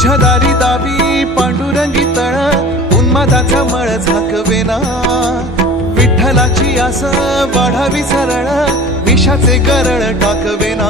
तुझ्या दारी दावी पांडुरंगी तळ उन्मादाचा मळ झाकवेना विठ्ठलाची आस वाढावी सरळ विषाचे गरळ टाकवेना